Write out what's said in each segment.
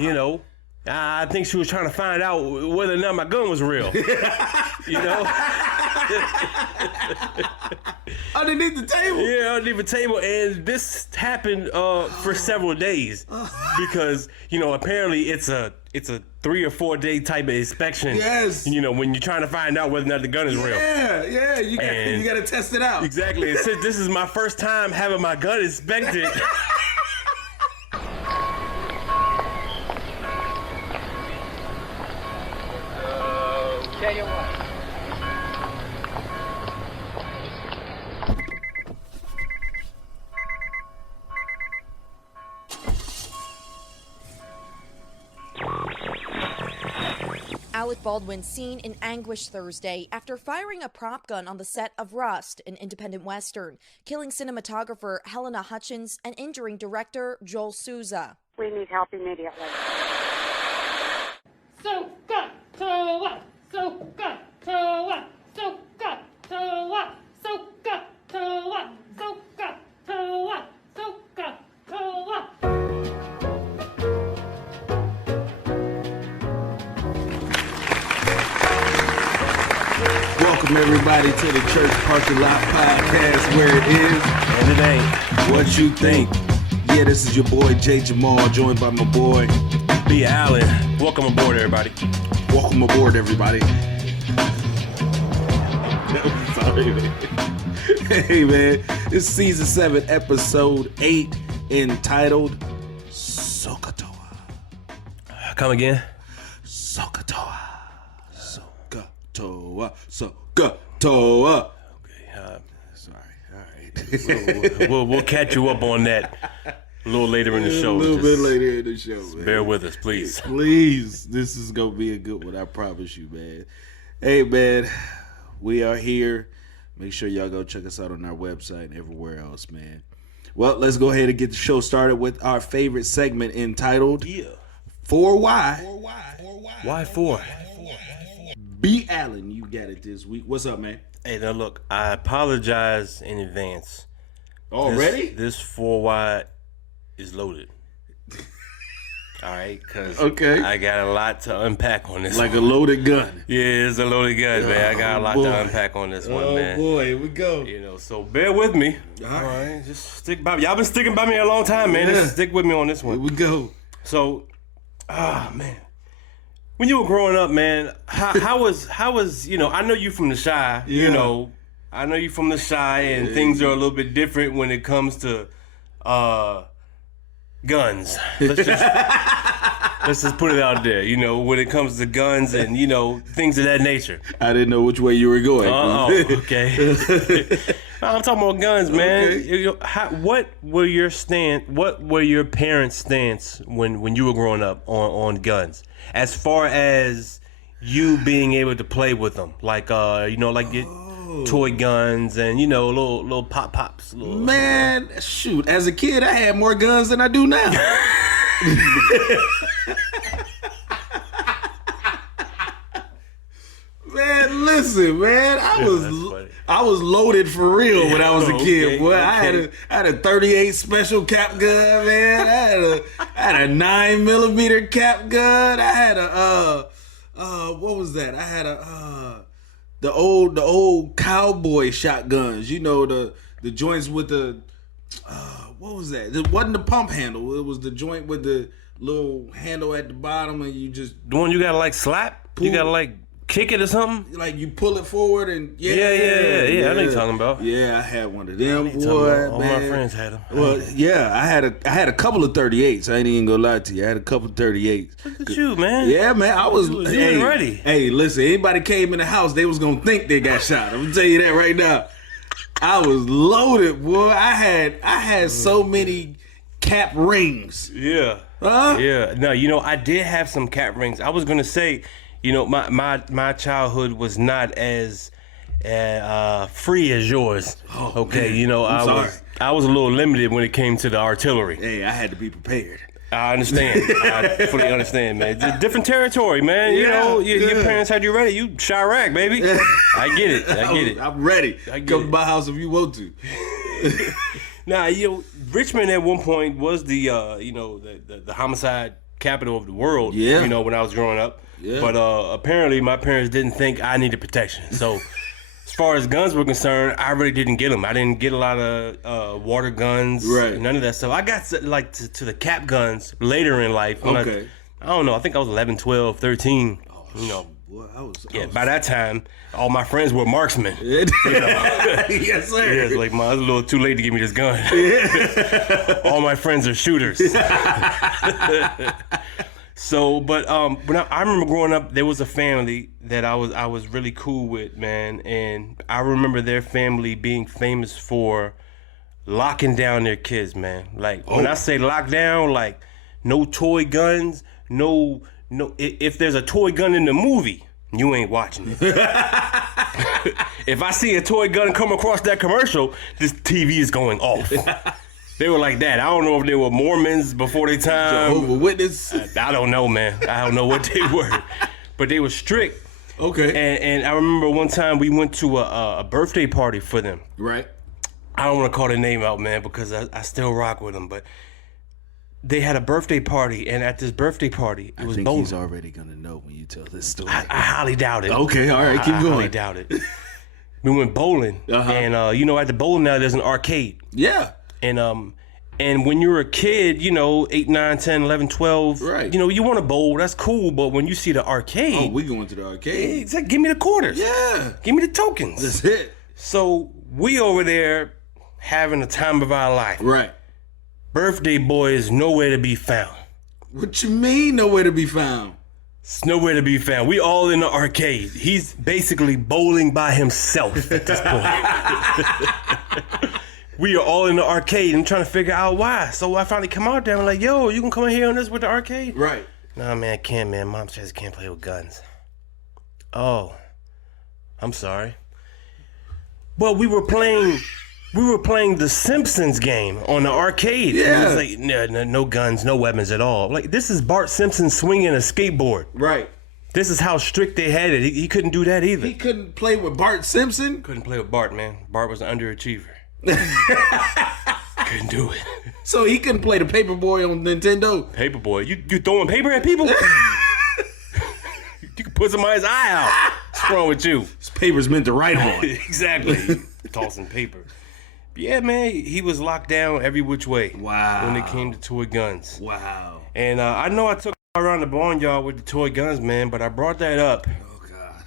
you know, I think she was trying to find out whether or not my gun was real. You know? Underneath the table? Yeah, underneath the table. And this happened for several days because, you know, apparently it's a 3 or 4 day type of inspection. Yes. You know, when you're trying to find out whether or not the gun is real. Yeah, you got to test it out. Exactly. And since this is my first time having my gun inspected. Tell you what. Alec Baldwin seen in anguish Thursday after firing a prop gun on the set of Rust, an independent Western, killing cinematographer Helena Hutchins and injuring director Joel Souza. We need help immediately. Soh-Cah-Toa, Soh-Cah-Toa, Soh-Cah-Toa, Soh-Cah-Toa, Soh-Cah-Toa, Soh-Cah-Toa. Welcome everybody to the Church Parking Lot Podcast, where it is And it ain't what you think. Yeah, this is your boy Jay Jamal, joined by my boy B. Allen. Welcome aboard, everybody. Welcome aboard, everybody. Sorry, man. Hey, man. It's season 7, episode 8, entitled Soh-Cah-Toa. Come again. Soh-Cah-Toa. Soh-Cah-Toa. Soh-Cah-Toa. Okay. Sorry. All right. We'll catch you up on that a little later in the show. A little bit later in the show, man. Bear with us, please. Please. This is going to be a good one, I promise you, man. Hey, man. We are here. Make sure y'all go check us out on our website and everywhere else, man. Well, let's go ahead and get the show started with our favorite segment entitled 4Y. Why 4? B. Allen, you got it this week. What's up, man? Hey, now look, I apologize in advance. Already? This 4Y is loaded. All right, because Okay. I got a lot to unpack on this Like one. a loaded gun. Yeah, it's a loaded gun, man. I got a lot boy. to unpack on this one, man. Boy, here we go. You know, so bear with me. All All right. right, just stick by me. Y'all been sticking by me a long time, man. Yeah. Just stick with me on this Here one. we go. So, man, when you were growing up, man, how was you know? I know you from the Chi. Yeah. You know, I know you from the Chi, and things are a little bit different when it comes to guns. Let's just put it out there. You know, when it comes to guns and you know things of that nature. I didn't know which way you were going. Okay. I'm talking about guns, man. Okay. You know, what were your parents' stance when you were growing up on guns, as far as you being able to play with them, like you know, like your toy guns and you know little pops. Man, shoot. As a kid, I had more guns than I do now. Man, listen, man. I was loaded for real when I was a kid. Boy, I had a 38 special cap gun, man. I had a 9mm cap gun. I had a what was that? I had the old cowboy shotguns. You know, the joints with the what was that? It wasn't the pump handle. It was the joint with the little handle at the bottom, and you just The one you gotta like slap. You gotta like kick it or something. like you pull it forward and Yeah. I know what you're talking about. Yeah, I had one of them. Talking Boy, about- all man. my friends had them. Well, yeah, I had a couple of 38s. I ain't even gonna lie to you. I had a couple of 38s. Look at you, man. Yeah, man, I was You was hey, ready. Hey, listen, anybody came in the house, they was gonna think they got shot. I'm gonna tell you that right now. I was loaded, boy. I had so many cap rings. Yeah. Huh? Yeah. No, you know, I did have some cap rings. I was gonna say, you know, my childhood was not as free as yours. Oh, okay, man. you know, I'm I was a little limited when it came to the artillery. Hey, I had to be prepared. I understand. I fully understand, man. It's a different territory, man. You Yeah, know, your yeah. parents had you ready. You Chirac, baby. I get it. I'm ready. I get Come it. to my house if you want to. Now, you know, Richmond at one point was the you know, the homicide capital of the world. Yeah. You know, when I was growing up. Yeah. But apparently, my parents didn't think I needed protection. So, as far as guns were concerned, I really didn't get them. I didn't get a lot of water guns. Right. None of that stuff. I got to the cap guns later in life. When Okay. I don't know. I think I was 11, 12, 13. You know. Boy, I was By that time, all my friends were marksmen. Yes, sir. Yeah, it's like, man, it's a little too late to give me this gun. All my friends are shooters. So, but when I remember growing up, there was a family that I was really cool with, man, and I remember their family being famous for locking down their kids, man. Like when I say lock down, like no toy guns, no. If there's a toy gun in the movie, you ain't watching it. If I see a toy gun come across that commercial, this TV is going off. They were like that. I don't know if they were Mormons before their time. Jehovah's Witness. I don't know, man. I don't know what they were, but they were strict. Okay. And I remember one time we went to a birthday party for them. Right. I don't want to call their name out, man, because I still rock with them. But they had a birthday party, and at this birthday party, it was I think bowling. he's already gonna know when you tell this story. I highly doubt it. Okay, all right, keep I going. highly doubt it. We went bowling, and at the bowling alley there's an arcade. Yeah. And when you're a kid, 8, 9, 10, 11, 12, Right. You want to bowl, that's cool, but when you see the arcade, Oh, we going to the arcade. it's like, give me the quarters. Yeah. Give me the tokens. That's it. So we over there having the time of our life. Right. Birthday boy is nowhere to be found. What you mean nowhere to be found? It's nowhere to be found. We all in the arcade. He's basically bowling by himself at this point. We are all in the arcade and trying to figure out why. So I finally come out there and I'm like, yo, you can come in here on this with the arcade? Right. Nah, man, I can't, man. Mom says I can't play with guns. Oh, I'm sorry. Well, we were playing the Simpsons game on the arcade. Yeah. It was like, no guns, no weapons at all. Like, this is Bart Simpson swinging a skateboard. Right. This is how strict they had it. He couldn't do that either. He couldn't play with Bart Simpson? Couldn't play with Bart, man. Bart was an underachiever. Couldn't do it. So he couldn't play the Paperboy on Nintendo? Paperboy. You throwing paper at people? You can put somebody's eye out. What's wrong with you? This paper's meant to write on. Exactly. Tossing paper. But yeah, man, he was locked down every which way. Wow. When it came to toy guns. Wow. And I know I took around the barnyard with the toy guns, man, but I brought that up Oh, God.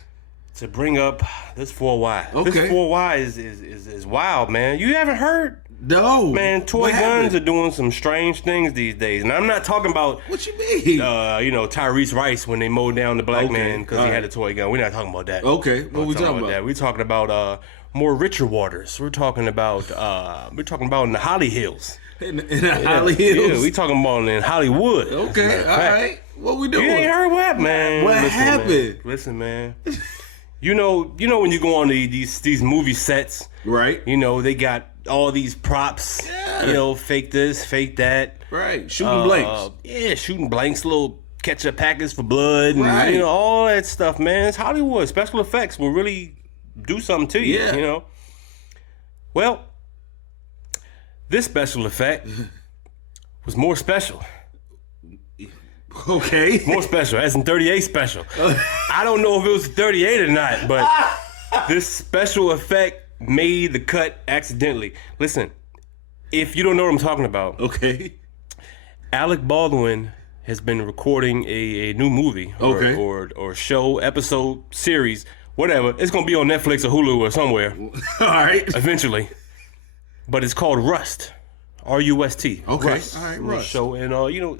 to bring up this 4Y. Okay. This 4Y is wild, man. You haven't heard? No. Man, toy What guns happened? are doing some strange things these days. And I'm not talking about, What you mean? Tyrese Rice when they mowed down the black Okay, man because he all had right. a toy gun. We're not talking about that. Okay, what we talking about? That. We're talking about more richer waters. We're talking about in the Holly Hills. In the Holly Hills? Yeah, we talking about in Hollywood. as a matter Okay, of all fact. right. What we You doing? ain't heard what, man? What Listen, happened? Man. Listen, man. You know when you go on these movie sets, Right. they got all these props. Yeah. Fake this, fake that. Right. Shooting blanks. Yeah, shooting blanks, little ketchup packets for blood, and Right. all that stuff, man. It's Hollywood. Special effects will really do something to you. Yeah. Well, this special effect was more special. Okay. More special, as in 38 special. I don't know if it was 38 or not, but this special effect made the cut accidentally. Listen, if you don't know what I'm talking about, Okay. Alec Baldwin has been recording a new movie Okay. or show, episode, series, whatever. It's going to be on Netflix or Hulu or somewhere All right. eventually. But it's called Rust. R-U-S-T. Okay. Rust. All right, Little Rust. Show. And,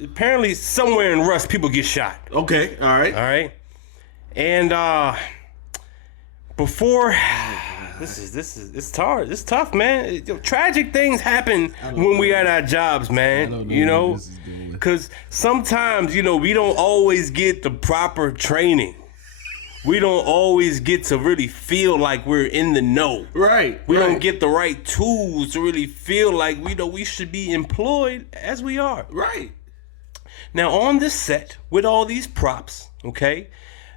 apparently somewhere in Rust, people get shot. Okay. All right. All right. And before this is it's hard. It's tough, man. Tragic things happen when we at our jobs, man. Because sometimes we don't always get the proper training. We don't always get to really feel like we're in the know. Right. We right. don't get the right tools to really feel like we should be employed as we are. Right. Now, on this set, with all these props, okay,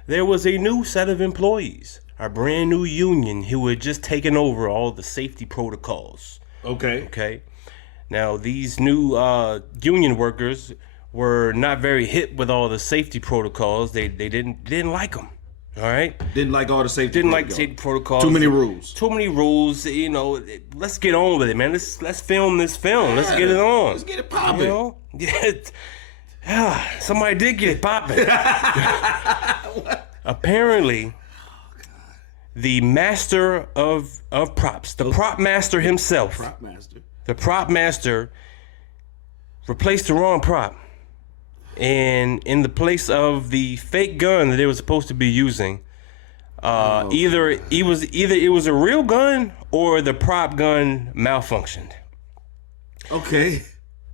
there was a new set of employees, a brand new union who had just taken over all the safety protocols, Okay. okay? Now, these new union workers were not very hip with all the safety protocols. They didn't like them. All right. Didn't like all the safety. Didn't like the safety protocols. Too many rules. Too many rules. You know, let's get on with it, man. Let's film this film. Let's get it on. Let's get it popping. You know? Yeah. Somebody did get it popping. Apparently, the master of props, the prop master himself, the prop master replaced the wrong prop. And in the place of the fake gun that they were supposed to be using, either it was a real gun or the prop gun malfunctioned. Okay.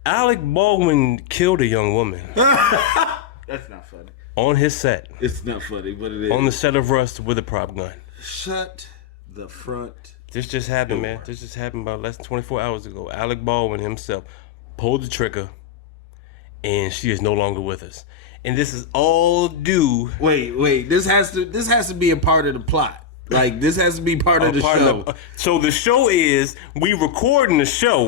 Alec Baldwin killed a young woman. That's not funny. On his set. It's not funny, but it is. On the set of Rust with a prop gun. Shut the front. This just happened, man. This just happened about less than 24 hours ago. Alec Baldwin himself pulled the trigger. And she is no longer with us. And this is all due. Wait. This has to be a part of the plot. Like, this has to be part of the show. So the show is we recording the show.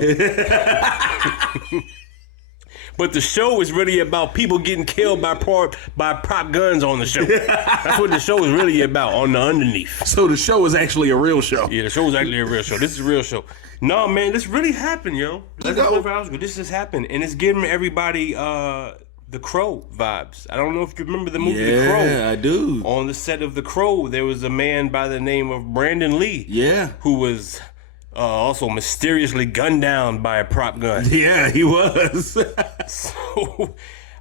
But the show is really about people getting killed by prop guns on the show. That's what the show is really about on the underneath. So the show is actually a real show. Yeah, the show is actually a real show. This is a real show. No, man, this really happened, yo. This has happened, and it's giving everybody The Crow vibes. I don't know if you remember the movie The Crow. Yeah, I do. On the set of The Crow, there was a man by the name of Brandon Lee. Yeah. Who was also mysteriously gunned down by a prop gun. Yeah, he was. So,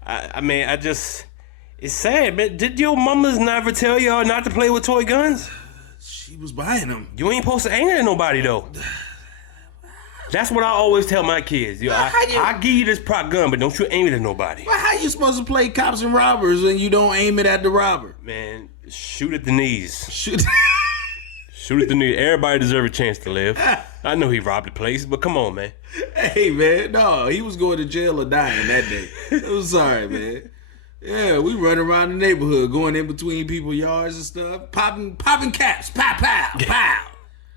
I mean, it's sad, man. Did your mamas never tell y'all not to play with toy guns? She was buying them. You ain't supposed to aim at nobody, though. That's what I always tell my kids. I give you this prop gun, but don't you aim it at nobody. Well, how you supposed to play cops and robbers when you don't aim it at the robber? Man, shoot at the knees. Shoot at the knees. Everybody deserves a chance to live. I know he robbed the place, but come on, man. Hey, man, no, he was going to jail or dying that day. I'm sorry, man. Yeah, we run around the neighborhood, going in between people's yards and stuff, popping caps, pow, pow, pow.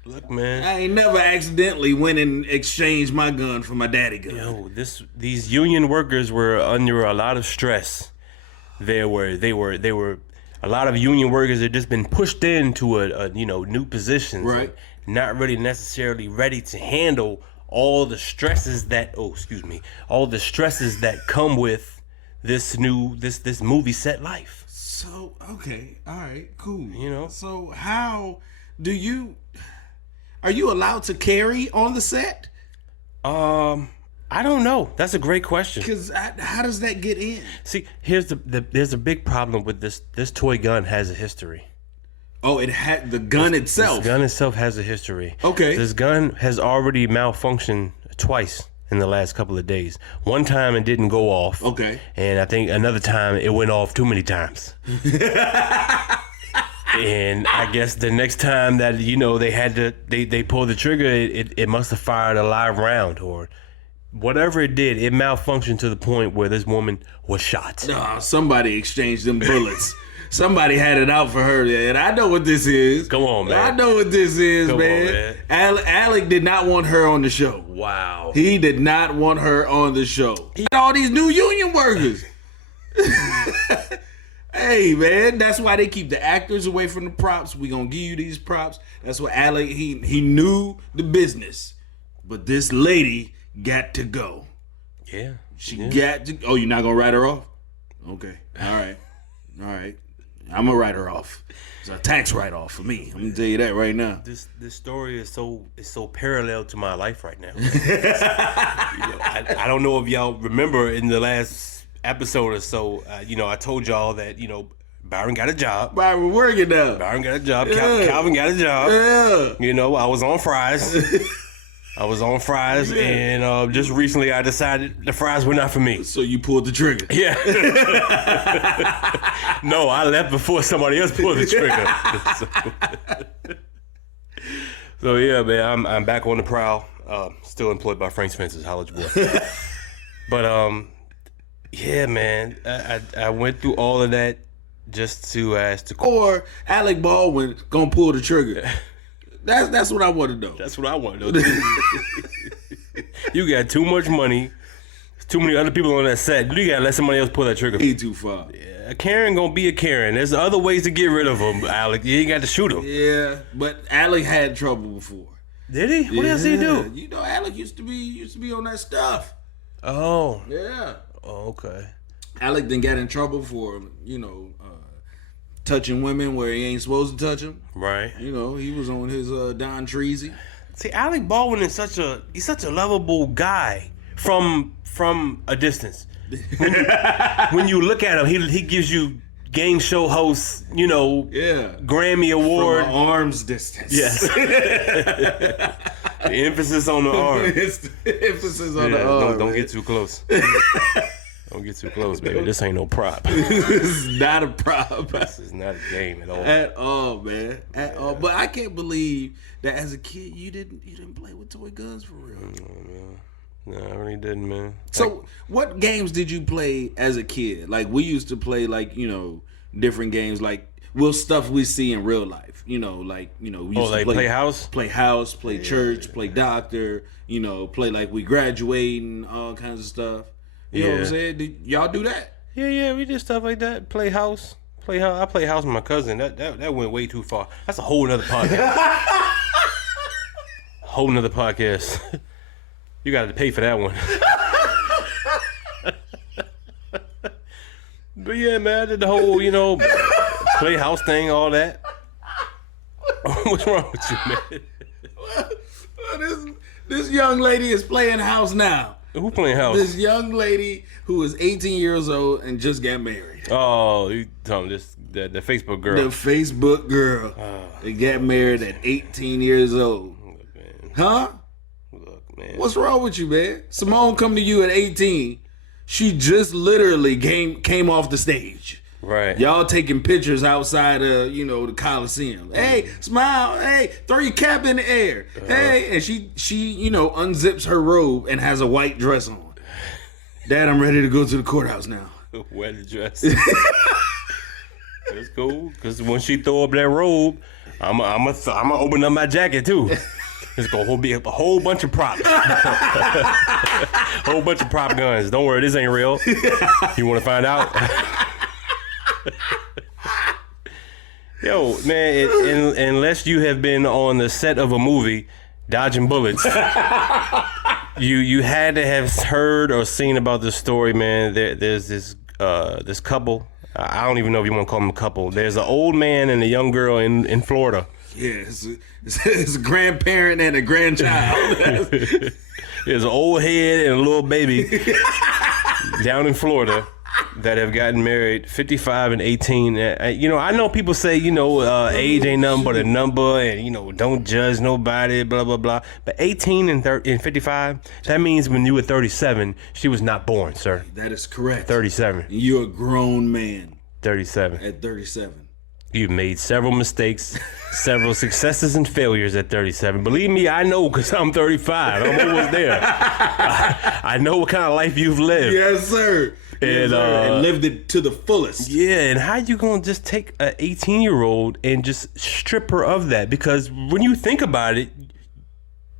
Look, man, I ain't never accidentally went and exchanged my gun for my daddy gun. Yo, these union workers were under a lot of stress. They were a lot of union workers had just been pushed into a new positions, right? Not really necessarily ready to handle all the stresses that come with this movie set life. So okay, all right, cool. You know, so how are you allowed to carry on the set? I don't know. That's a great question. Because how does that get in? See, there's a big problem with this. This toy gun has a history. Oh, it had the gun itself. This gun itself has a history. Okay. This gun has already malfunctioned twice in the last couple of days. One time it didn't go off. Okay. And I think another time it went off too many times. And I guess the next time that they pulled the trigger, it must have fired a live round or whatever it did. It malfunctioned to the point where this woman was shot. No, somebody exchanged them bullets. Somebody had it out for her, and I know what this is. Come on, man. I know what this is, Come man. on, man. Alec did not want her on the show. Wow. He did not want her on the show. He had all these new union workers. Hey, man, that's why they keep the actors away from the props. We gonna give you these props. That's what Alec, he knew the business. But this lady got to go. Yeah. She got to. Oh, you're not gonna write her off? Okay. All right. I'm gonna write her off. It's a tax write-off for me. I'm gonna tell you that right now. This story is so parallel to my life right now. I don't know if y'all remember in the last episode or so, I told y'all that Byron got a job. Byron working now. Byron got a job. Yeah. Calvin got a job. Yeah. I was on fries. And just recently I decided the fries were not for me. So you pulled the trigger. Yeah. No, I left before somebody else pulled the trigger. So yeah, man, I'm back on the prowl. Still employed by Frank Spencer's College Boy. But yeah, man, I went through all of that just to ask the or Alec Baldwin gonna pull the trigger. That's what I want to know. That's what I want to know. You got too much money too many other people on that set. You gotta let somebody else pull that trigger. Way too far. A Karen gonna be a Karen. There's other ways to get rid of them, Alec. You ain't got to shoot them. Yeah, but Alec had trouble before. Did he? What else did he do? You know, Alec used to be on that stuff. Oh. Yeah. Oh, okay. Alec then got in trouble for, touching women where he ain't supposed to touch them. Right. You know, he was on his Don Treasy. See, Alec Baldwin is such a lovable guy from a distance. When you look at him, he gives you game show host, Grammy Award. From an arm's distance. Yes. The emphasis on the arm. It's the emphasis on the arm. Don't get too close. Don't get too close, baby. This ain't no prop. This is not a prop. This is not a game at all. At all, man. At all. But I can't believe that as a kid you didn't play with toy guns for real. No, I really didn't, man. So, what games did you play as a kid? Like, we used to play, different games, stuff we see in real life. We used to play house? Play house, play church, play doctor, play like we graduate and all kinds of stuff. You know what I'm saying? Did y'all do that? Yeah, we did stuff like that. Play house. I play house with my cousin. That went way too far. That's a whole nother podcast. Whole nother podcast. You got to pay for that one. But yeah, man, I did the whole, play house thing, all that. What's wrong with you, man? Well, this young lady is playing house now. Who playing house? This young lady who is 18 years old and just got married. Oh, you talking the Facebook girl. The Facebook girl. They got married at 18 years old. Look, man. Huh? Look, man. What's wrong with you, man? Simone come to you at 18. She just literally came off the stage. Right. Y'all taking pictures outside of, the Coliseum. Hey, smile. Hey, throw your cap in the air. Hey, and she unzips her robe and has a white dress on. Dad, I'm ready to go to the courthouse now. Wear the dress. That's cool. Because when she throw up that robe, I'm gonna open up my jacket too. It's gonna be a whole bunch of props. Whole bunch of prop guns. Don't worry, this ain't real. You want to find out? Yo, man, unless you have been on the set of a movie dodging bullets, you had to have heard or seen about this story, man. There's this couple. I don't even know if you want to call them a couple. There's an old man and a young girl in Florida. Yeah, it's a grandparent and a grandchild. There's an old head and a little baby down in Florida that have gotten married, 55 and 18. I know people say, age ain't nothing but a number and, don't judge nobody, blah, blah, blah. But 18 and 55, that means when you were 37, she was not born, sir. That is correct. 37. You're a grown man. 37. At 37. You've made several mistakes, several successes and failures at 37. Believe me, I know because I'm 35. I'm almost there. I know what kind of life you've lived. Yes, sir. And lived it to the fullest. Yeah, and how you gonna just take an 18-year-old and just strip her of that? Because when you think about it,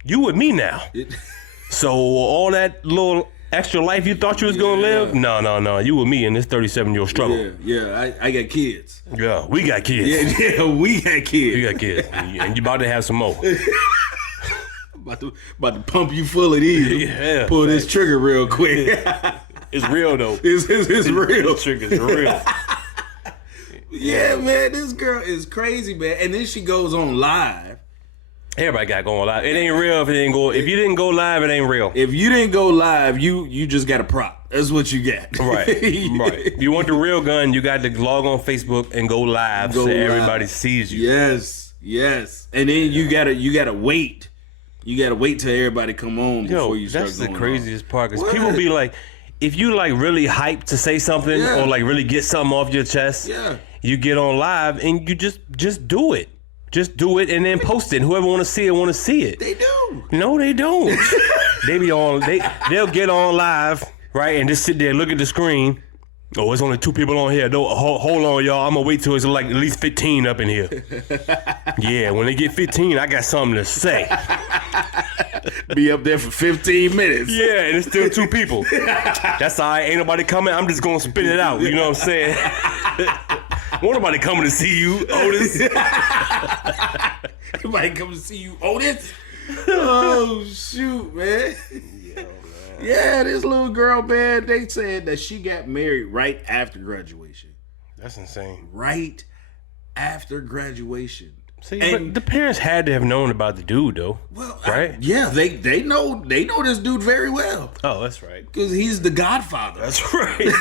you with me now. So all that little extra life you thought you was gonna live, no, you with me in this 37-year-old struggle. Yeah, I got kids. Yeah, we got kids. Yeah, we got kids. We got kids, and you about to have some more. about to pump you full of these. Yeah, pull this trigger real quick. It's real though. It's real. This trigger's real. Yeah, man, this girl is crazy, man. And then she goes on live. Everybody got going live. It ain't real if it ain't go. If you didn't go live, it ain't real. If you didn't go live, you just got a prop. That's what you got. Right. If you want the real gun, you got to log on Facebook and go live so everybody sees you. Yes. And then you gotta wait. You gotta wait till everybody come on before you start going. That's the craziest part because people be like, if you like really hyped to say something or like really get something off your chest, you get on live and you just do it. Just do it and then post it. Whoever want to see it. They do. No, they don't. They be on. They'll get on live, right, and just sit there, look at the screen. Oh, it's only 2 people on here. Hold on, y'all. I'm gonna wait till it's like at least 15 up in here. Yeah, when they get 15, I got something to say. Be up there for 15 minutes. Yeah, and it's still 2 people. That's all right. Ain't nobody coming. I'm just gonna spit it out. You know what I'm saying? Won't nobody coming to see you, Otis? Nobody coming to see you, Otis? Oh shoot, man. Yeah, this little girl, man. They said that she got married right after graduation. That's insane. Right after graduation. See, but the parents had to have known about the dude, though. Well, right? They know this dude very well. Oh, that's right. Because he's the godfather. That's right.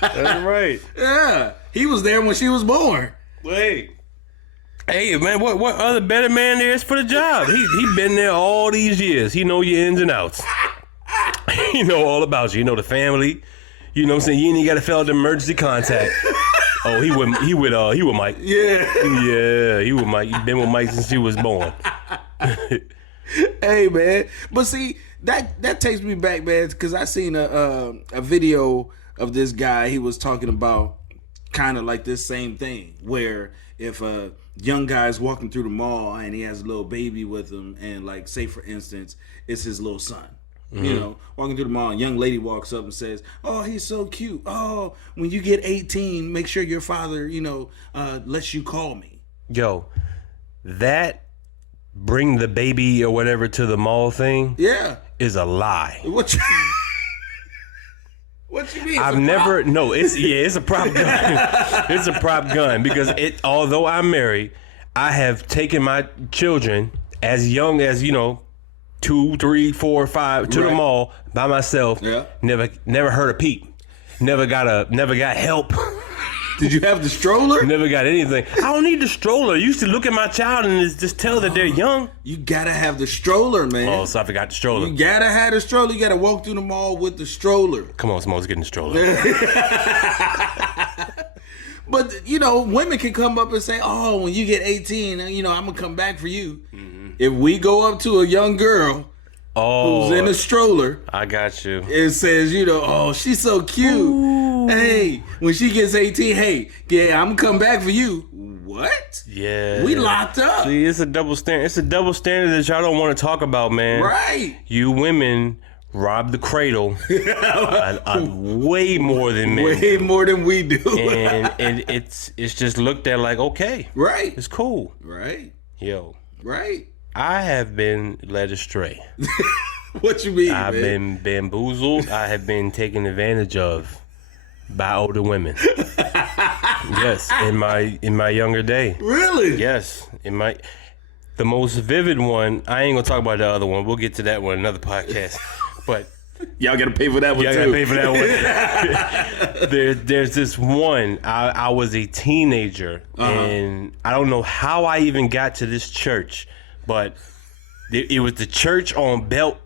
That's right. Yeah, he was there when she was born. Wait. Hey, man, what other better man there is for the job? He been there all these years. He know your ins and outs. He know all about you. You know the family. You know what I'm saying? You ain't got to fill out the emergency contact. Oh, he with Mike. Yeah, he with Mike. He been with Mike since he was born. Hey, man. But see, that takes me back, man, because I seen a video of this guy. He was talking about kind of like this same thing, where if a young guy's walking through the mall and he has a little baby with him, and like, say for instance, it's his little son. Mm-hmm. You know, walking through the mall, a young lady walks up and says, "Oh, he's so cute. Oh, when you get 18, make sure your father, lets you call me." Yo, that bring the baby or whatever to the mall thing, is a lie. What you mean? It's a prop gun. It's a prop gun because although I'm married, I have taken my children as young as 2, 3, 4, 5 to the mall by myself. Yeah. Never heard a peep. Never got help. Did you have the stroller? Never got anything. I don't need the stroller. I used to look at my child and just tell that they're young. You gotta have the stroller, man. Oh, so I forgot the stroller. You gotta have the stroller. You gotta walk through the mall with the stroller. Come on, Smoke's getting the stroller. But, women can come up and say, "Oh, when you get 18, I'm gonna come back for you." Mm-hmm. If we go up to a young girl who's in a stroller, I got you. It says, "Oh, she's so cute. Ooh. Hey, when she gets 18, hey, yeah, I'm gonna come back for you." What? Yeah. We locked up. See, it's a double standard. It's a double standard that y'all don't want to talk about, man. Right. You women rob the cradle way more than men. Way more than we do. and it's just looked at like, okay. Right. It's cool. Right. Yo. Right. I have been led astray. What you mean, I've been bamboozled. I have been taken advantage of by older women. Yes, in my younger day. Really? Yes, the most vivid one. I ain't gonna talk about the other one. We'll get to that one in another podcast. But y'all gotta pay for that one. Y'all gotta pay for that one. There's this one. I was a teenager, and I don't know how I even got to this church, but it was the church on Belt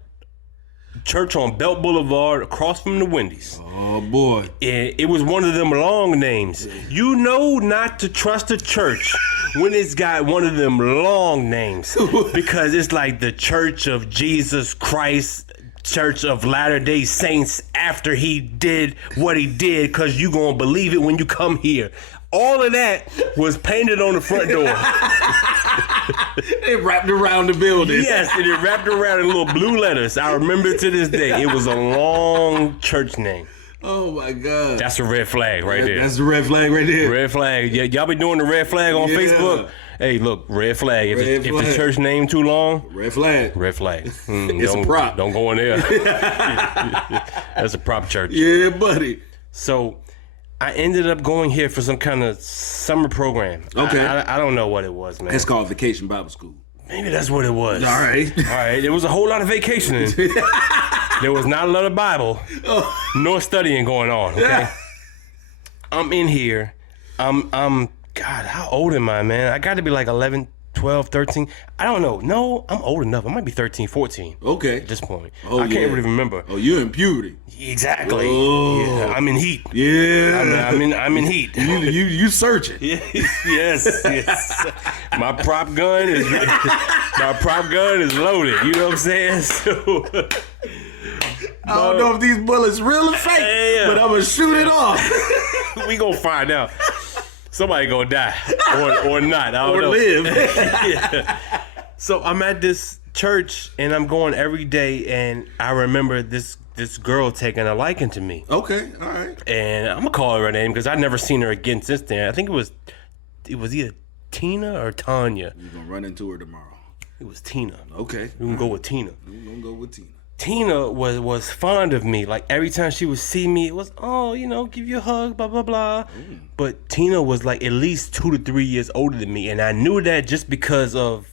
Boulevard, across from the Wendy's. Oh boy! It was one of them long names. You know not to trust a church when it's got one of them long names, because it's like the Church of Jesus Christ, Church of Latter-day Saints, after he did what he did, because you gonna believe it when you come here. All of that was painted on the front door. They wrapped around the building. Yes, and it wrapped around in little blue letters. I remember to this day. It was a long church name. Oh my God. That's a red flag right there. That's the red flag right there. Red flag. Yeah, y'all be doing the red flag on Facebook? Hey, look, red flag. If the church name too long, red flag. Red flag. It's a prop. Don't go in there. That's a prop church. Yeah, buddy. So I ended up going here for some kind of summer program. Okay. I don't know what it was, man. It's called Vacation Bible School. Maybe that's what it was. All right. There was a whole lot of vacationing. There was not a lot of Bible, nor studying going on, okay? I'm in here. God, how old am I, man? I got to be like 11, 12, 13. I don't know. No, I'm old enough. I might be 13, 14. Okay. At this point. Oh, I can't really remember. Oh, you're in puberty. Exactly. Oh. Yeah, I'm in heat. Yeah. I'm in heat. You searching. Yes. My prop gun is loaded. You know what I'm saying? So I don't know if these bullets real or fake, but I'm gonna shoot it off. We gonna find out. Somebody gonna die or not. I don't know. Live. Yeah. So I'm at this church, and I'm going every day, and I remember this girl taking a liking to me. Okay, all right. And I'm gonna call her name because I've never seen her again since then. I think it was either Tina or Tanya. You're gonna run into her tomorrow. It was Tina. Okay. We can go with Tina. We're gonna go with Tina. Tina was fond of me. Like every time she would see me, it was, oh, give you a hug, blah, blah, blah. But Tina was like at least 2 to 3 years older than me. And I knew that just because of,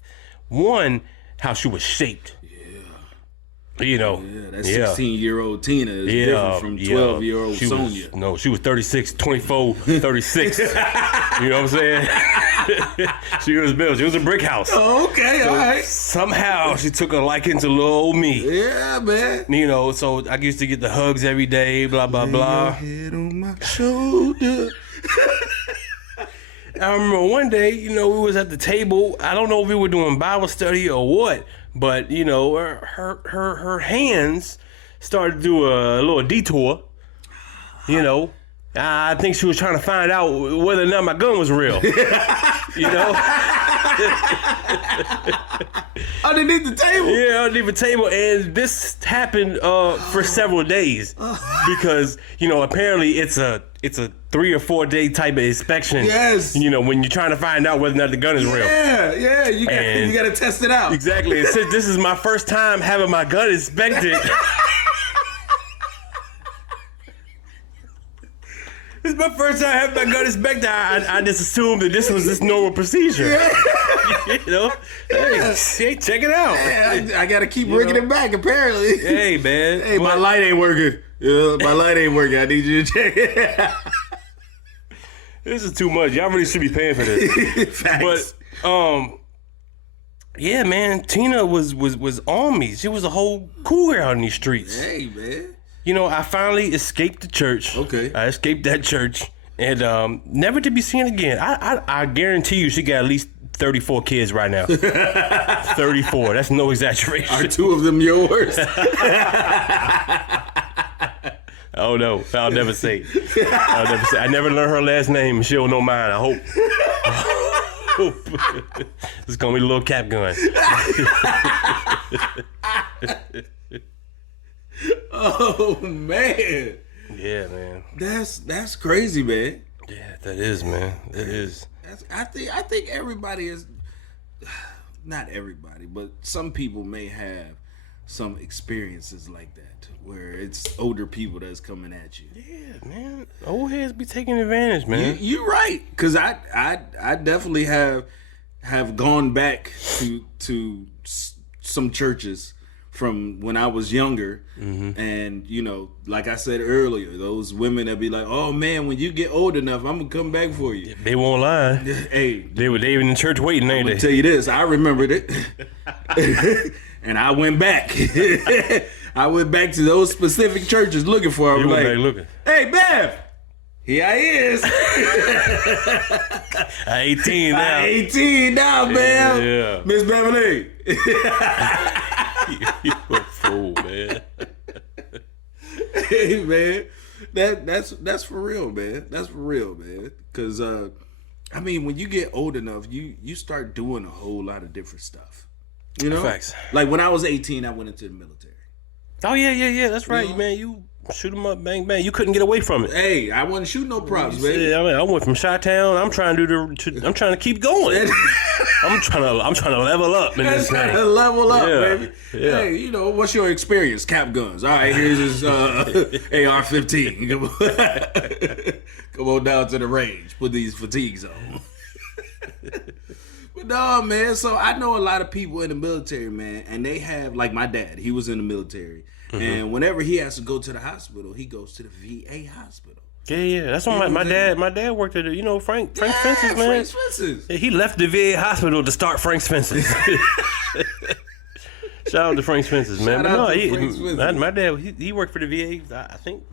one, how she was shaped. Yeah, that 16-year-old Tina is different from 12-year-old Sonya. She was 36, 24, 36. You know what I'm saying? She was built. She was a brick house. Oh, okay, all right. Somehow she took a liking to little old me. Yeah, man. So I used to get the hugs every day, blah, blah, blah. Head on my shoulder. I remember one day, we was at the table. I don't know if we were doing Bible study or what, but her hands started to do a little detour. I think she was trying to find out whether or not my gun was real. Underneath the table? Yeah, underneath the table. And this happened for several days because, apparently it's a 3 or 4 day type of inspection. Yes. When you're trying to find out whether or not the gun is real. Yeah, you got to test it out. Exactly. And since this is my first time having my gun inspected. This is my first time having my gun inspected. I just assumed that this was this normal procedure. Yeah. Hey, check it out. Yeah, I got to keep bringing it back, apparently. Hey, man. Hey, my light ain't working. My light ain't working. I need you to check it out. This is too much. Y'all really should be paying for this. Facts. But, yeah, man, Tina was on me. She was a whole cool girl in these streets. Hey, man. I finally escaped the church. Okay. I escaped that church and never to be seen again. I guarantee you she got at least 34 kids right now. 34. That's no exaggeration. Are 2 of them yours? Oh, no. I'll never say. I never learned her last name. She don't know mine, I hope. It's going to be a little cap gun. Oh, man. Yeah, man. That's crazy, man. Yeah, that is, man. That is. I think everybody is, not everybody, but some people may have some experiences like that where it's older people that's coming at you. Yeah, man. Old heads be taking advantage, man. You're right, because I definitely have gone back to some churches from when I was younger, and like I said earlier, those women that be like, "Oh man, when you get old enough, I'm gonna come back for you." They won't lie. Hey, they were in the church waiting, ain't I'm they? gonna tell you this, I remembered it, and I went back. I went back to those specific churches looking for her. You went like, back looking. Hey, Bev, here I is. I 18 now. I 18 now, Bev. Yeah. Miss Beverly. You a fool, man. Hey, man, that's for real, man. That's for real, man. Because when you get old enough, you start doing a whole lot of different stuff. Facts. Like when I was 18, I went into the military. Oh yeah. That's right, man. You shoot 'em up, bang bang. You couldn't get away from it. Hey, I wasn't shooting no props, baby. Yeah, I went from Chi-Town. I'm trying to keep going. I'm trying to level up in this thing. Level up, Yeah, baby. yeah. Hey, what's your experience? Cap guns. All right, here's his AR-15. Come on down to the range. Put these fatigues on. But no, man. So I know a lot of people in the military, man, and they have, like my dad. He was in the military, and whenever he has to go to the hospital, he goes to the VA hospital. Yeah. That's why my dad worked at Frank Fences, man. Frank's Fences. He left the VA hospital to start Frank's Fences. Shout out to Frank's Fences, man. My dad, he worked for the VA,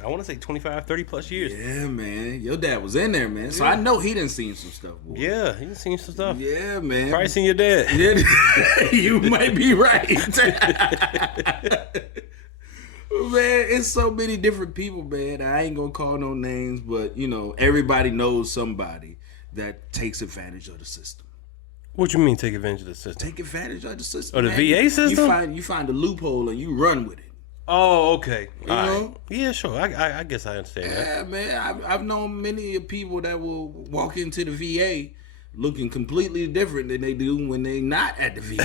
I want to say 25, 30 plus years. Yeah, man. Your dad was in there, man. So I know he done seen some stuff, boy. Yeah, he done seen some stuff. Yeah, man. Probably seen your dad. You might be right. Man, it's so many different people, man. I ain't gonna call no names, but everybody knows somebody that takes advantage of the system. What you mean take advantage of the system? Take advantage of the system. Oh, the man. VA system? You find a loophole and you run with it. Oh, okay. You know? Yeah, sure. I guess I understand that. Yeah, man. I've known many people that will walk into the VA looking completely different than they do when they not at the VA.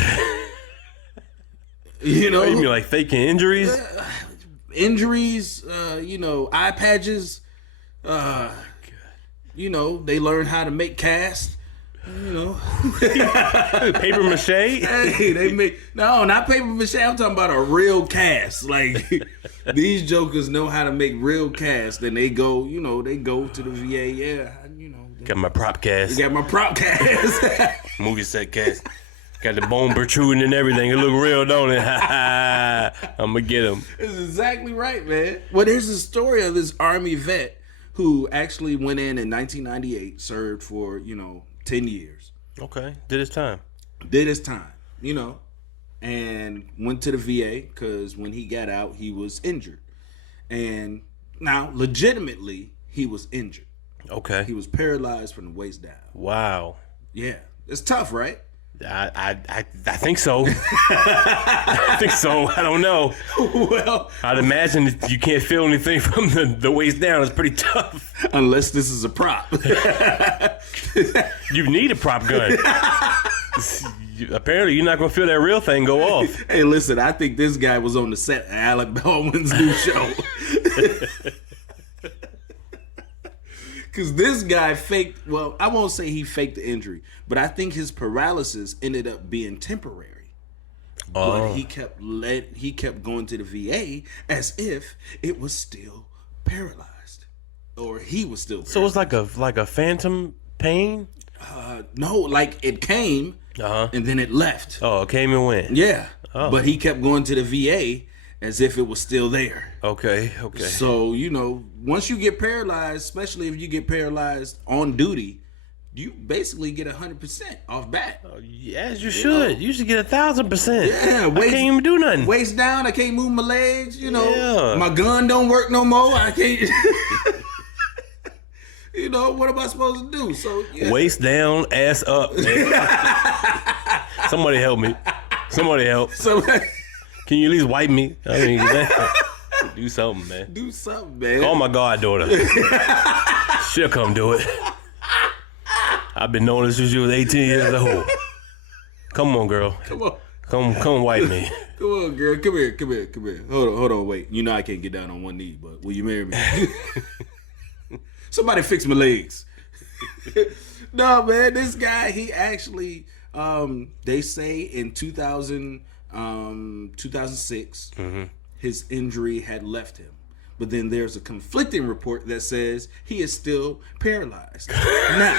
You know? Oh, you mean like faking injuries? Injuries, eye patches. They learn how to make casts. Paper mache? Hey, they make not paper mache. I'm talking about a real cast. Like these jokers know how to make real casts. Then they go, they go to the VA. Yeah, Got my prop cast. Got my prop cast. Movie set cast. Got the bone protruding and everything. It look real, don't it? I'm gonna get him. That's exactly right, man. Well, there's a story of this Army vet who actually went in 1998, served for 10 years. Okay, did his time, and went to the VA because when he got out, he was injured. And now, legitimately, he was injured. Okay. He was paralyzed from the waist down. Wow. Yeah. It's tough, right? I think so. I think so. I don't know. Well, I'd imagine that you can't feel anything from the waist down. It's pretty tough. Unless this is a prop. You need a prop gun. Apparently, you're not going to feel that real thing go off. Hey, listen, I think this guy was on the set of Alec Baldwin's new show. Because this guy faked, well, I won't say he faked the injury, but I think his paralysis ended up being temporary. But he kept going to the VA as if it was still paralyzed, or he was still paralyzed. So it's like a phantom pain? No, like it came and then it left. Oh, it came and went. Yeah, Oh. but he kept going to the VA as if it was still there. Okay. So, once you get paralyzed, especially if you get paralyzed on duty, you basically get 100% off bat. As you should. You should get 1,000%. Yeah, I can't even do nothing. Waist down, I can't move my legs, Yeah. My gun don't work no more. I can't. What am I supposed to do? So Waist down, ass up, man. Somebody help me. Somebody help. So Can you at least wipe me? I mean, do something, man. do something, man. Call my goddaughter. She'll come do it. I've been knowing this since you was 18 years old. Come on, girl. Come on. Come wipe me. Come on, girl. Come here. Hold on, wait. I can't get down on one knee, but will you marry me? Somebody fix my legs. No, man, this guy, he actually, they say in 2006, his injury had left him. But then there's a conflicting report that says he is still paralyzed. Now,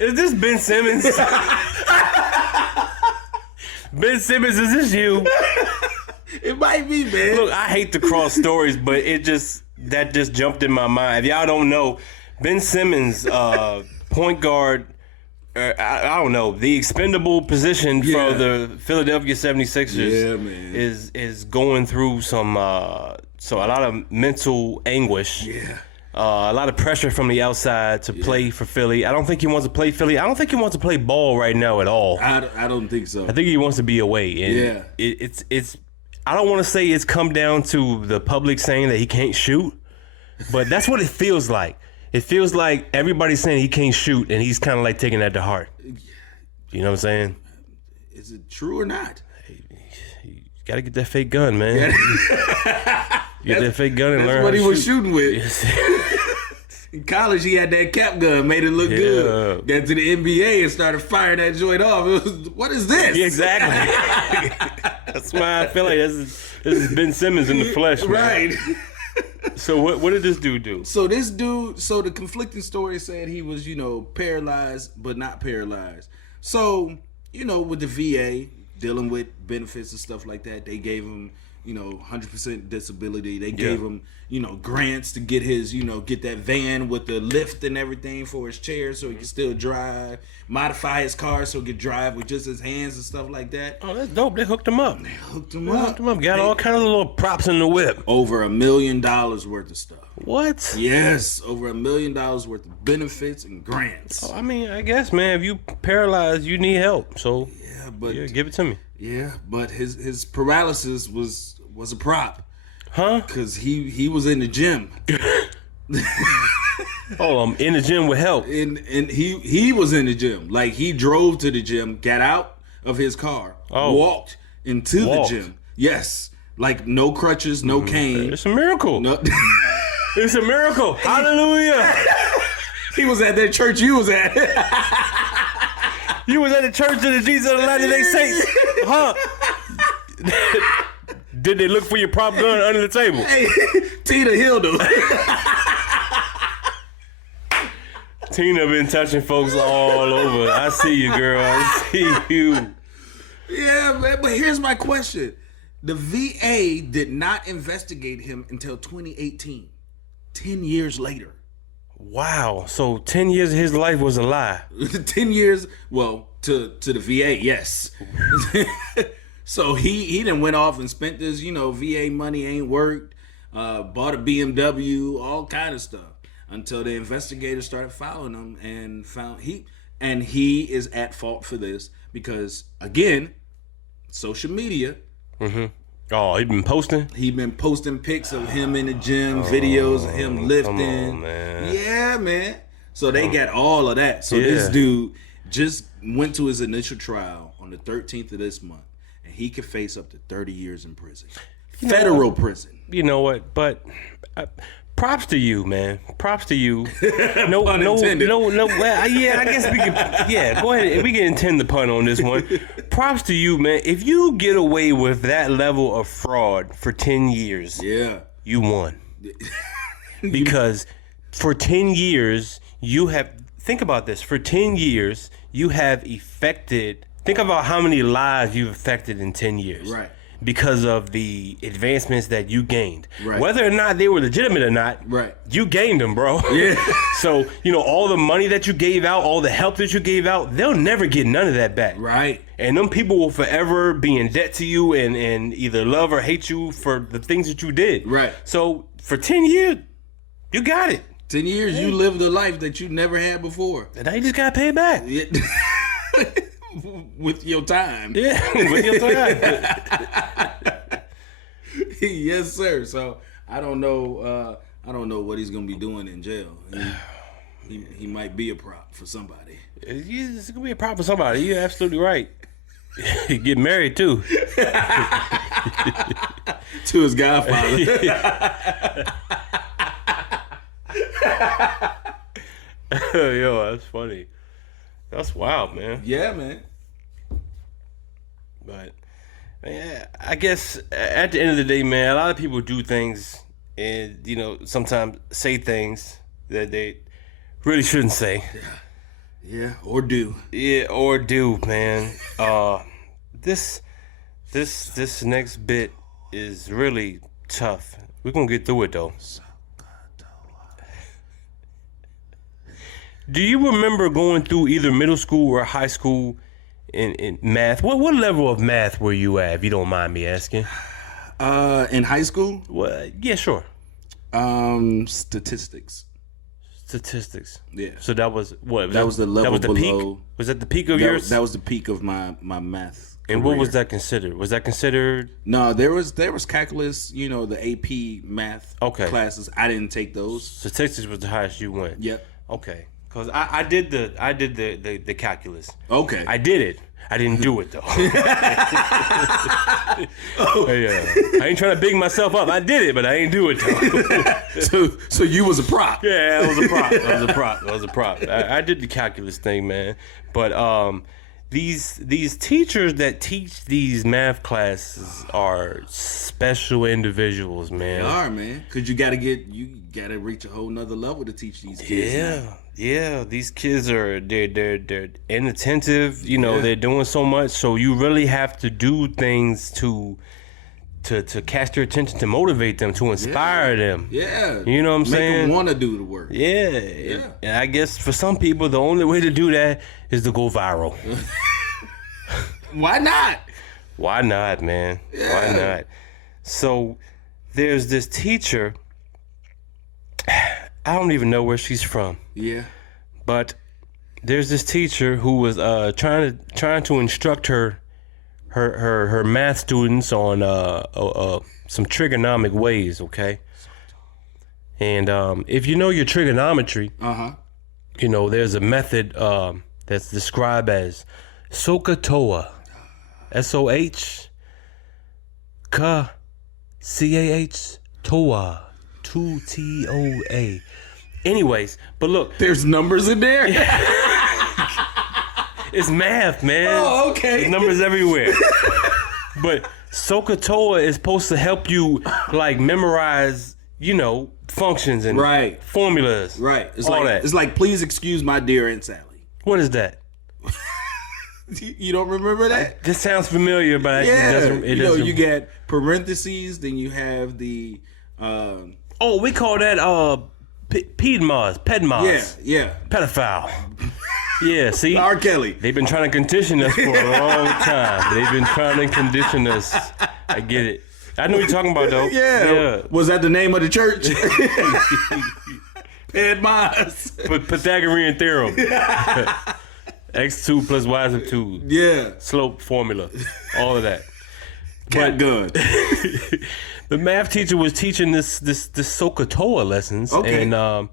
Is this Ben Simmons? Ben Simmons, is this you? it might be, man. Look, I hate to cross stories, but that just jumped in my mind. If y'all don't know, Ben Simmons, point guard, I don't know, the expendable position for the Philadelphia 76ers is going through a lot of mental anguish. Yeah. A lot of pressure from the outside to play for Philly. I don't think he wants to play Philly. I don't think he wants to play ball right now at all. I don't think so. I think he wants to be away. And it's I don't want to say it's come down to the public saying that he can't shoot, but that's what it feels like. It feels like everybody's saying he can't shoot, and he's kind of like taking that to heart. You know what I'm saying? Is it true or not? You got to get that fake gun, man. Get that fake gun and learn how to shoot. That's what he was shooting with. In college, he had that cap gun, made it look good. Got to the NBA and started firing that joint off. It was, what is this? Yeah, exactly. That's why I feel like this is Ben Simmons in the flesh, man. Right. So what did this dude do? So the conflicting story said he was, paralyzed but not paralyzed. So, with the VA dealing with benefits and stuff like that, they gave him, 100% disability. They gave him, grants to get his, get that van with the lift and everything for his chair so he can still drive, modify his car so he could drive with just his hands and stuff like that. Oh, that's dope. They hooked him up. Hooked him up. Got all kinds of little props in the whip. Over $1 million worth of stuff. What? Yes, over $1 million worth of benefits and grants. Oh, I mean, I guess, man, if you paralyzed, you need help. So but give it to me. Yeah, but his paralysis was a prop. Huh? Because he was in the gym. Oh, I'm in the gym with help. And he was in the gym. Like, he drove to the gym, got out of his car, walked into the gym. Yes. Like, no crutches, no cane. It's a miracle. No. It's a miracle. Hallelujah. He was at that church you was at. You was at the Church of the Jesus of the Latter-day Saints. Huh? Did they look for your prop gun under the table? Hey, Tina healed him. Tina been touching folks all over. I see you, girl. I see you. Yeah, man. But here's my question. The VA did not investigate him until 2018. 10 years later. Wow. So 10 years of his life was a lie. 10 years, well, to the VA, yes. So he done went off and spent this, VA money, ain't worked, bought a BMW, all kind of stuff. Until the investigators started following him and found he is at fault for this because, again, social media. Mm-hmm. Oh, he been posting? He been posting pics of him in the gym, videos of him lifting. Come on, man. Yeah, man. So they got all of that. So this dude just went to his initial trial on the 13th of this month, and he could face up to 30 years in prison. Federal prison. You know what? But props to you, man. Props to you. No. Well, yeah, I guess we can. Yeah, go ahead. We can intend the pun on this one. Props to you, man. If you get away with that level of fraud for 10 years, you won. Because for 10 years, you have. Think about this. For 10 years, you have affected. Think about how many lives you've affected in 10 years. Right. Because of the advancements that you gained. Right. Whether or not they were legitimate or not, you gained them, bro. Yeah. So, all the money that you gave out, all the help that you gave out, they'll never get none of that back. Right. And them people will forever be in debt to you and either love or hate you for the things that you did. Right. So, for 10 years, you got it. 10 years, you lived a life that you never had before. And now you just got to pay it back. Yeah. With your time. Yeah, with your time. Yes, sir. So I don't know what he's gonna be doing in jail. He might be a prop for somebody. It's gonna be a prop for somebody. You're absolutely right. Get married too. To his godfather. Yo, that's funny. That's wild, man. Yeah, man. But man, I guess at the end of the day, man, a lot of people do things and sometimes say things that they really shouldn't say. Yeah, or do. Yeah, or do, man. This next bit is really tough. We're gonna get through it though. Do you remember going through either middle school or high school in math? What level of math were you at, if you don't mind me asking? In high school? Well, yeah, sure. Statistics. Statistics. Yeah. So that was what? That was the level that was the below. Peak? Was that the peak of yours? That was the peak of my math. And career. what was that considered? Was that considered? No, there was calculus. The AP math classes. I didn't take those. Statistics was the highest you went. Yep. Okay. Cause I did the calculus. Okay. I did it. I didn't do it though. I ain't trying to big myself up. I did it, but I ain't do it though. So you was a prop. Yeah, I was a prop. I did the calculus thing, man. But these teachers that teach these math classes are special individuals, man. They are, man. Cause you gotta reach a whole nother level to teach these kids. Yeah. These kids they're inattentive. They're doing so much. So you really have to do things to to catch their attention, to motivate them, to inspire them. Yeah. You know what I'm saying? Make them want to do the work. Yeah. And I guess for some people, the only way to do that is to go viral. Why not? Why not, man? Yeah. Why not? So there's this teacher. I don't even know where she's from. Yeah. But there's this teacher who was trying to instruct her math students on some trigonomic ways, okay? And if you know your trigonometry, you know there's a method that's described as Soh-Cah-Toa, Soh-Cah-Toa, Toa. Anyways, but look, there's numbers in there. It's math, man. Oh, okay. There's numbers everywhere. But Soh-Cah-Toa is supposed to help you like memorize, you know, functions and formulas. Right. It's all like that. It's like, please excuse my dear Aunt Sally. What is that? You don't remember that? This sounds familiar, but it doesn't. You get parentheses, then you have the. Oh, we call that pedmas. Yeah. Pedophile. Yeah, see? R. Kelly. They've been trying to condition us for a long time. They've been trying to condition us. I get it. I know what you're talking about, though. Yeah. Was that the name of the church? Pedmas. Pythagorean theorem. X2 plus Y sub 2. Yeah. Slope formula. All of that. Cat gun. The math teacher was teaching this Soh-Cah-Toa lessons. Okay. And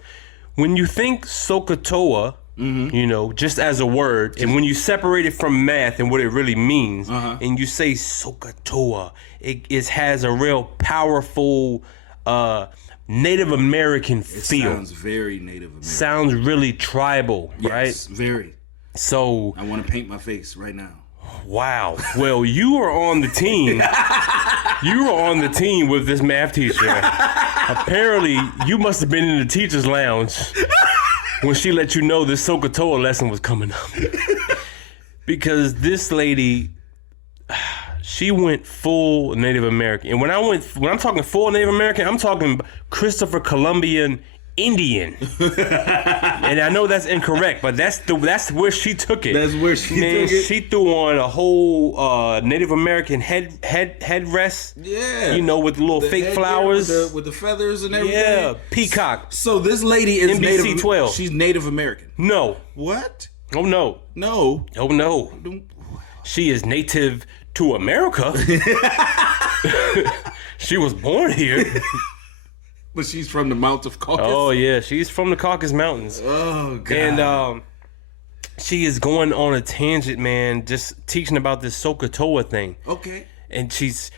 when you think Soh-Cah-Toa, you know, just as a word, and when you separate it from math and what it really means, and you say Soh-Cah-Toa, it has a real powerful Native American feel. Sounds very Native American. Sounds really tribal, right? Yes, very. So I want to paint my face right now. Wow. Well, you were on the team. You were on the team with this math teacher. Apparently, you must have been in the teacher's lounge when she let you know this Soh-Cah-Toa lesson was coming up. Because this lady, she went full Native American. And when I'm talking full Native American, I'm talking Christopher Columbian Indian. And I know that's incorrect, but that's where she took it. That's where she took it. She threw on a whole Native American headrest. Yeah. You know, with the little fake flowers. With the feathers and everything. Yeah, peacock. So this lady is NBC Native 12. She's Native American. No. What? Oh no. No. Oh no. She is native to America. She was born here. But she's from the Mount of Caucasus. Oh yeah, she's from the Caucasus Mountains. Oh god. And she is going on a tangent, man, just teaching about this Soh-Cah-Toa thing. Okay. And she's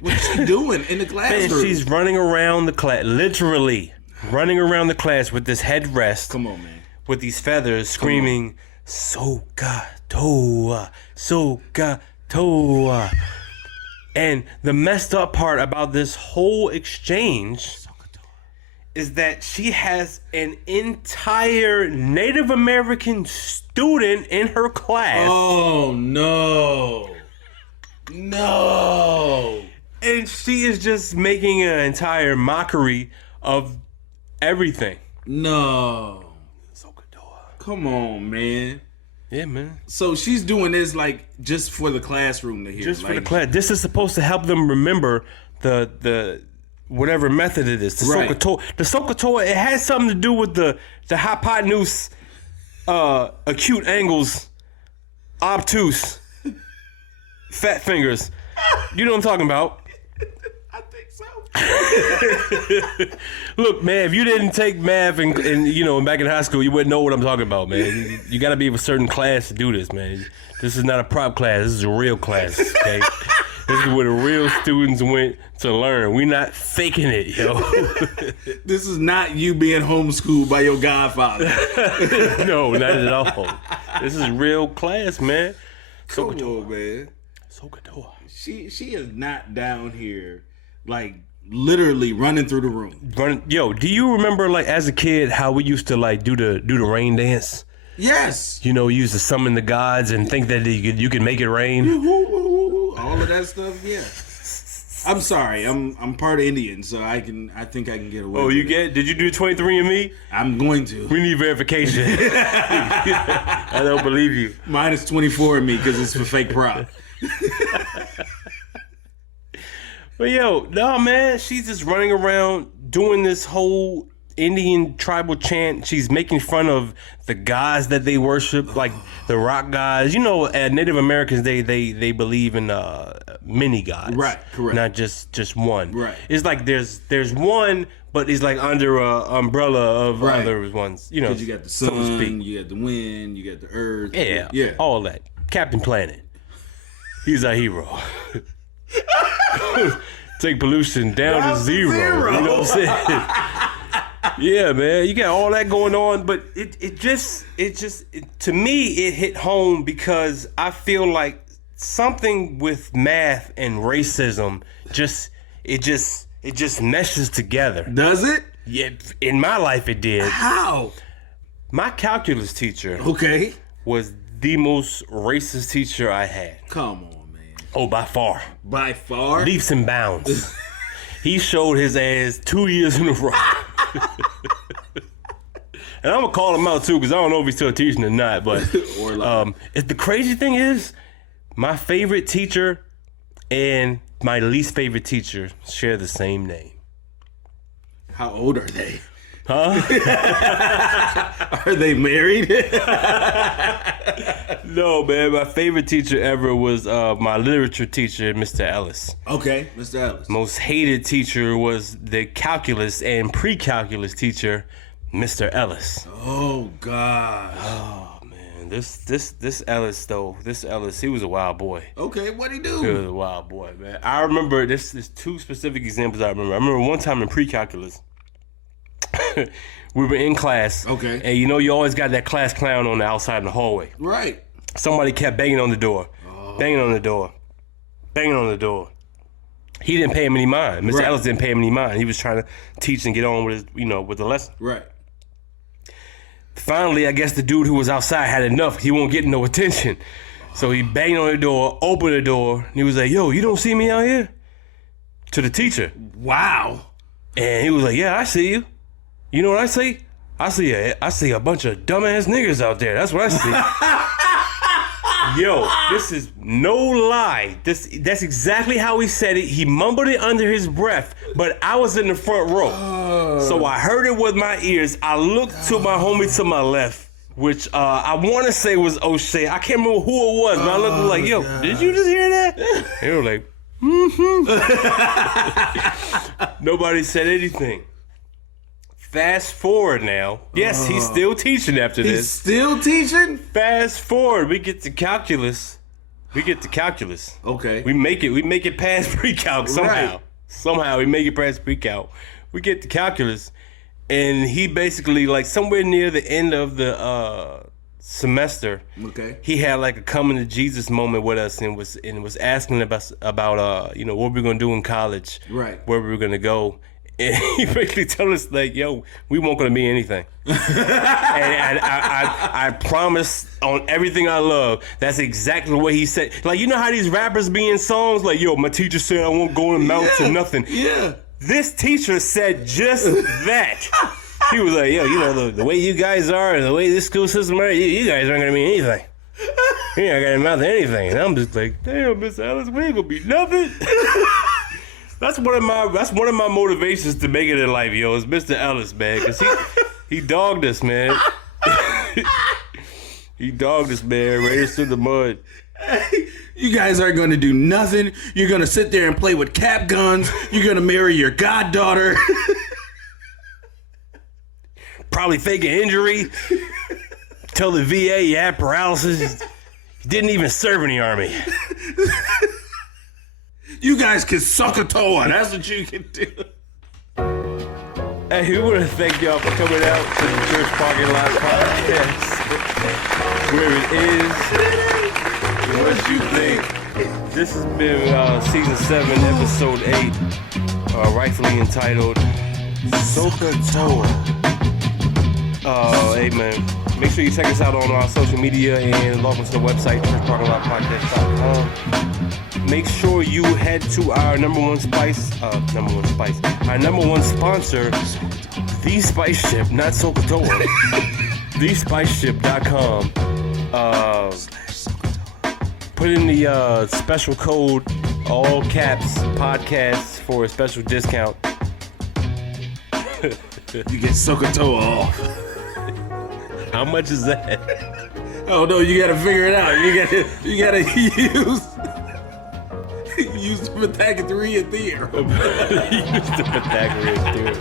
what's she doing in the classroom? Man, she's running around the class, literally running around the class with this headrest. Come on, man. With these feathers, screaming, Soh-Cah-Toa, Soh-Cah-Toa. And the messed up part about this whole exchange is that she has an entire Native American student in her class. Oh, no. No. And she is just making an entire mockery of everything. No. Come on, man. Yeah, man. So she's doing this like just for the classroom to hear. Just for the class. This is supposed to help them remember the whatever method it is. The Soh-Cah-Toa. The Soh-Cah-Toa, it has something to do with the hypotenuse, acute angles, obtuse, fat fingers. You know what I'm talking about. I think so. Look, man, if you didn't take math and you know back in high school, you wouldn't know what I'm talking about, man. You got to be of a certain class to do this, man. This is not a prop class. This is a real class, okay? This is where the real students went to learn. We not faking it, yo. This is not you being homeschooled by your godfather. No, not at all. This is real class, man. Soh-Cah-Toa, man. Soh-Cah-Toa. She is not down here like literally running through the room. Yo, do you remember like as a kid how we used to like do the rain dance? Yes. You know, you used to summon the gods and think that you could make it rain. know, all of that stuff. Yeah. I'm sorry. I'm part of Indian, so I think I can get away. Oh, with you it. get? Did you do 23andMe? I'm going to. We need verification. I don't believe you. Mine is 24 of me because it's for fake prop. But yo, no man, she's just running around doing this whole Indian tribal chant. She's making fun of the gods that they worship, like the rock gods. You know, Native Americans they believe in many gods, Right, correct. Not just one. Right. It's like there's one, but it's like under a umbrella of Right. other ones. You know, Because you got the so to sun, speak. you got the wind, you got the earth. Yeah, all that. Captain Planet. He's our hero. Take pollution down to zero. You know what I'm saying? Yeah, man, you got all that going on, but it just to me it hit home because I feel like something with math and racism just meshes together. Does it? Yeah, in my life it did. How? My calculus teacher Okay. was the most racist teacher I had. Come on, man. Oh, by far. By far? Leaps and bounds. He showed his ass 2 years in a row. And I'm gonna call him out too, because I don't know if he's still teaching or not. But the crazy thing is, my favorite teacher and my least favorite teacher share the same name. How old are they? Huh? Are they married? No, man. My favorite teacher ever was my literature teacher, Mr. Ellis. Okay, Mr. Ellis. Most hated teacher was the calculus and pre-calculus teacher, Mr. Ellis. Oh, God. Oh man, this Ellis though, he was a wild boy. Okay, what'd he He do? was a wild boy, man. I remember there's two specific examples I remember. I remember one time in pre-calculus, we were in class. Okay. And you know you always got that class clown on the outside in the hallway. Right. Somebody kept banging on the door, banging on the door, banging on the door. He didn't pay him any mind. Mr. Right. Ellis didn't pay him any mind. He was trying to teach and get on with his, with the lesson. Right. Finally, I guess the dude who was outside had enough. He won't get no attention. So he banged on the door, opened the door, and he was like, yo, you don't see me out here? To the teacher. Wow. And he was like, yeah, I see you. You know what I see? I see a bunch of dumbass niggas out there. That's what I see. Yo, this is no lie. That's exactly how he said it. He mumbled it under his breath, but I was in the front row. So I heard it with my ears. I looked to my homie to my left, which I want to say was O'Shea. I can't remember who it was, but I looked like, yo, did you just hear that? They were like, Nobody said anything. Fast forward now. Yes, he's still teaching after He's this. still teaching? Fast forward, we get to calculus. Okay. We make it past pre-calc somehow. Right. Somehow we make it past pre-calc. We get to calculus, and he basically, like, somewhere near the end of the semester, Okay. he had like a coming to Jesus moment with us, and was asking about what we're gonna do in college, Right. where we were gonna go. And he basically told us, like, yo, we weren't gonna be anything. and I promise on everything I love, that's exactly what he said. Like, you know how these rappers be in songs? Like, yo, my teacher said I won't go and mount to nothing. Yeah. This teacher said just that. He was like, yo, the way you guys are and the way this school system are, you guys aren't gonna be anything. You ain't gonna amount to anything. And I'm just like, damn, Miss Alice, we ain't gonna be nothing. That's one of my motivations to make it in life, yo. Is Mr. Ellis, man, because he dogged us, man. He dogged us, man. Raised us through the mud. You guys aren't going to do nothing. You're going to sit there and play with cap guns. You're going to marry your goddaughter. Probably fake an injury. Tell the VA you had paralysis. You didn't even serve in the army. You guys can Soh-Cah-Toa. That's what you can do. Hey, we want to thank y'all for coming out to the Church Parking Lot Podcast. Where it is, what you think. This has been Season 7, Episode 8, rightfully entitled Soh-Cah-Toa. Hey, man, make sure you check us out on our social media and log on to the website, churchparkinglotpodcast.com. make sure you head to our number one sponsor, The Spice Ship, not Soh-Cah-Toa. TheSpiceShip.com. Put in the special code, all caps, podcasts for a special discount. You get Soh-Cah-Toa off. How much is that? Oh no, you gotta figure it out. You gotta use the Pythagorean theorem. Use the Pythagorean theorem.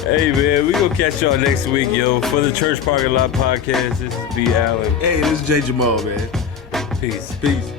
Hey man, we gonna catch y'all next week, yo. For the Church Parking Lot Podcast, this is B. Allen. Hey, this is J. Jamal, man. Peace. Peace.